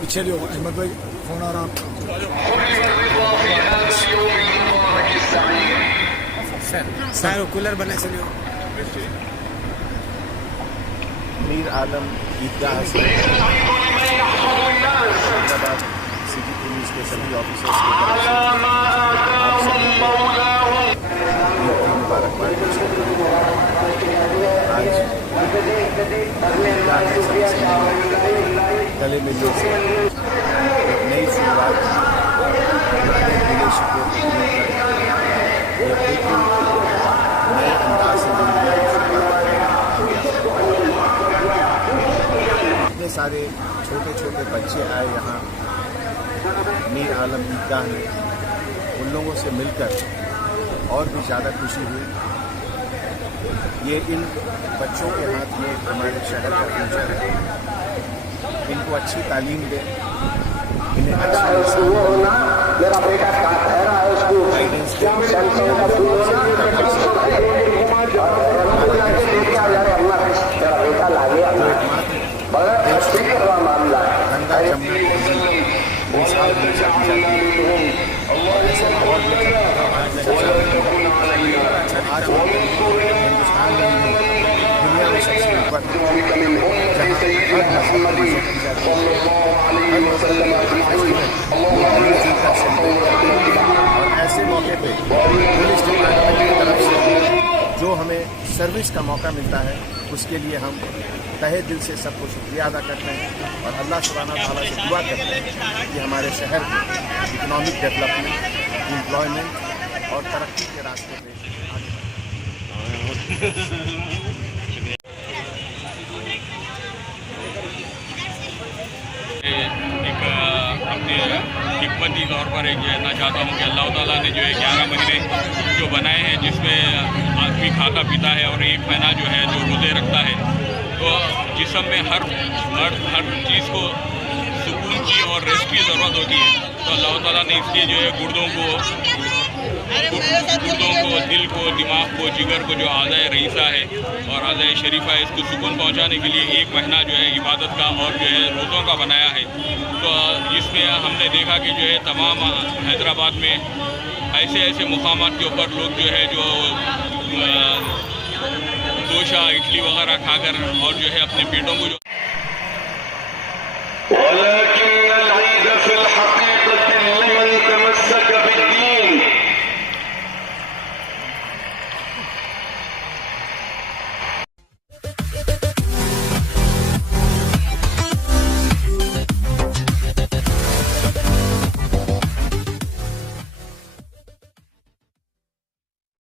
पीछे जो अहमद भाई फोन आ रहा सर कूलर बने चलियो मीर आलम ईदगाह से सिटी पुलिस के सभी ऑफिसर्स की तरफ से आप सभी को मुबारकबाद आज गले मिलने से एक नई शुरुआत पुराने गिले शिकवे को एक बिल्कुल नए अंदाज से इतने सारे छोटे छोटे बच्चे आए यहाँ मीर आलम ईदगाह में, उन लोगों से मिलकर और भी ज़्यादा खुशी हुई। ये इन बच्चों के हाथ में हमारे शहर का फ्यूचर है, इनको अच्छी तालीम दें, इन्हें अच्छा गाइडेंस दें। गंगा जमुना इंसान में जाती जाती है और ऐसे बहुत आज हिंदुस्तान में ही दुनिया में सबसे ऊपर और ऐसे मौके पे पुलिस डिपार्टमेंट की तरफ से जो हमें सर्विस का मौका मिलता है उसके लिए हम तहे दिल से सबको शुक्रिया अदा करते हैं और अल्लाह सुब्हाना तआला से दुआ करते हैं कि हमारे शहर को इकोनॉमिक डेवलपमेंट, एम्प्लॉयमेंट और तरक्की के रास्ते पे एक अपने हिकमती तौर पर एक कहना चाहता हूँ कि अल्लाह ताला ने जो है 11 महीने जो बनाए हैं जिसमें आदमी खाता पीता है और एक महीना जो है जो रोज़े रखता है, तो जिस्म में हर चीज़ को सुकून की और रेस्ट की ज़रूरत होती है। तो अल्लाह ताला ने इसलिए जो है गुर्दों को, दिल को, दिमाग को, जिगर को जो आज़ाए रईसा है और आज़ाए शरीफा है, इसको सुकून पहुंचाने के लिए एक महीना जो है इबादत का और जो है रोज़ों का बनाया है। तो इसमें हमने देखा कि जो है तमाम हैदराबाद में ऐसे मुकामात के ऊपर लोग जो है जो डोसा, इडली वगैरह खाकर और जो है अपने पेटों को जो